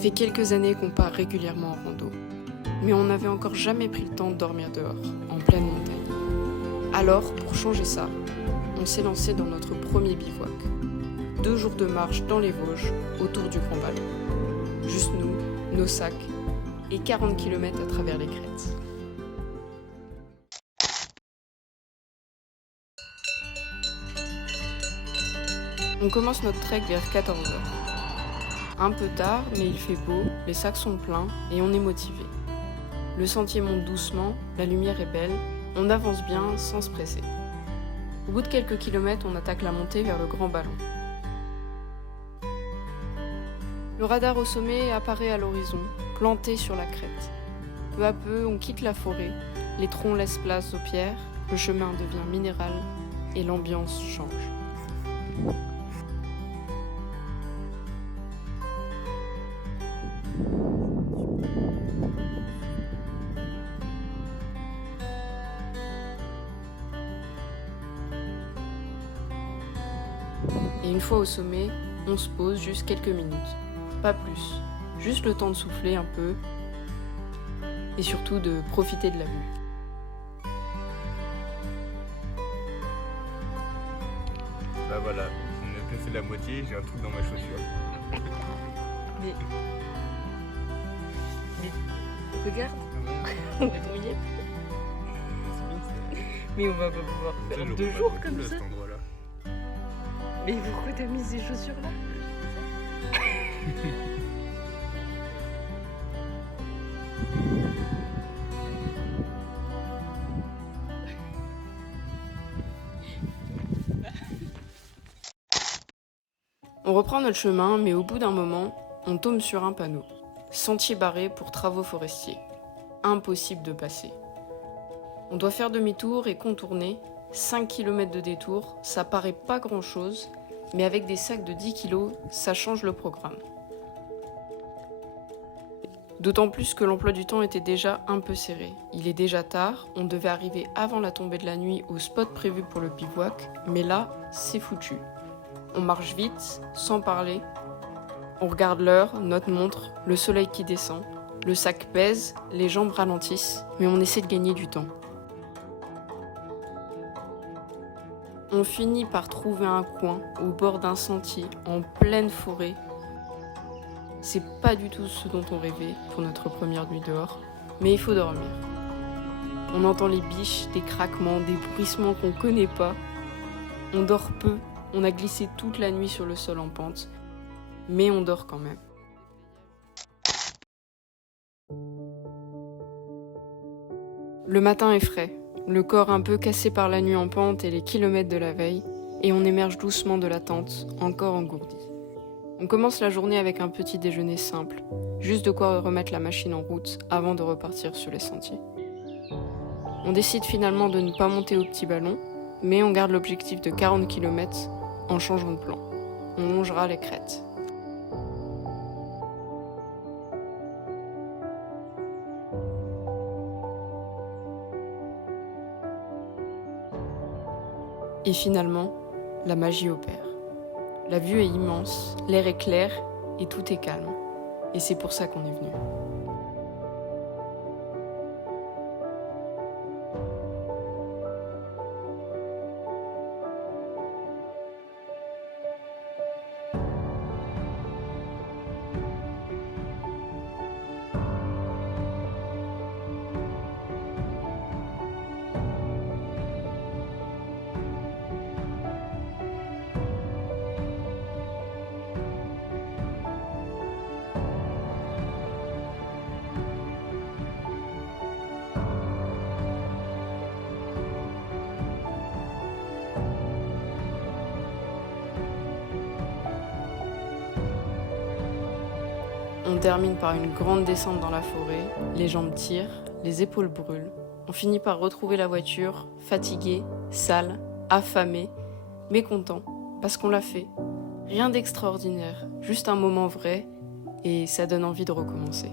fait quelques années qu'on part régulièrement en rando, mais on n'avait encore jamais pris le temps de dormir dehors, en pleine montagne. Alors, pour changer ça, on s'est lancé dans notre premier bivouac. 2 jours de marche dans les Vosges, autour du Grand Ballon. Juste nous, nos sacs, et 40 km à travers les crêtes. On commence notre trek vers 14h. Un peu tard, mais il fait beau, les sacs sont pleins et on est motivé. Le sentier monte doucement, la lumière est belle, on avance bien sans se presser. Au bout de quelques kilomètres, on attaque la montée vers le Grand Ballon. Le radar au sommet apparaît à l'horizon, planté sur la crête. Peu à peu, on quitte la forêt, les troncs laissent place aux pierres, le chemin devient minéral et l'ambiance change. Et une fois au sommet, on se pose juste quelques minutes, pas plus, juste le temps de souffler un peu et surtout de profiter de la vue. Bah voilà, on a fait la moitié, j'ai un truc dans ma chaussure. Mais regarde, on est mouillé. Mais on va pas pouvoir faire 2 jours comme ça. Mais pourquoi t'as mis ces chaussures là? On reprend notre chemin, mais au bout d'un moment, on tombe sur un panneau. Sentier barré pour travaux forestiers. Impossible de passer. On doit faire demi-tour et contourner. 5 km de détour, ça paraît pas grand-chose, mais avec des sacs de 10 kg, ça change le programme. D'autant plus que l'emploi du temps était déjà un peu serré. Il est déjà tard, on devait arriver avant la tombée de la nuit au spot prévu pour le bivouac, mais là, c'est foutu. On marche vite, sans parler. On regarde l'heure, notre montre, le soleil qui descend. Le sac pèse, les jambes ralentissent, mais on essaie de gagner du temps. On finit par trouver un coin au bord d'un sentier, en pleine forêt. C'est pas du tout ce dont on rêvait pour notre première nuit dehors, mais il faut dormir. On entend les biches, des craquements, des bruissements qu'on connaît pas. On dort peu, on a glissé toute la nuit sur le sol en pente, mais on dort quand même. Le matin est frais, le corps un peu cassé par la nuit en pente et les kilomètres de la veille, et on émerge doucement de la tente, encore engourdi. On commence la journée avec un petit déjeuner simple, juste de quoi remettre la machine en route avant de repartir sur les sentiers. On décide finalement de ne pas monter au petit ballon, mais on garde l'objectif de 40 km en changeant de plan. On longera les crêtes. Et finalement, la magie opère. La vue est immense, l'air est clair et tout est calme. Et c'est pour ça qu'on est venu. On termine par une grande descente dans la forêt, les jambes tirent, les épaules brûlent. On finit par retrouver la voiture, fatigué, sale, affamé, mais content, parce qu'on l'a fait. Rien d'extraordinaire, juste un moment vrai, et ça donne envie de recommencer.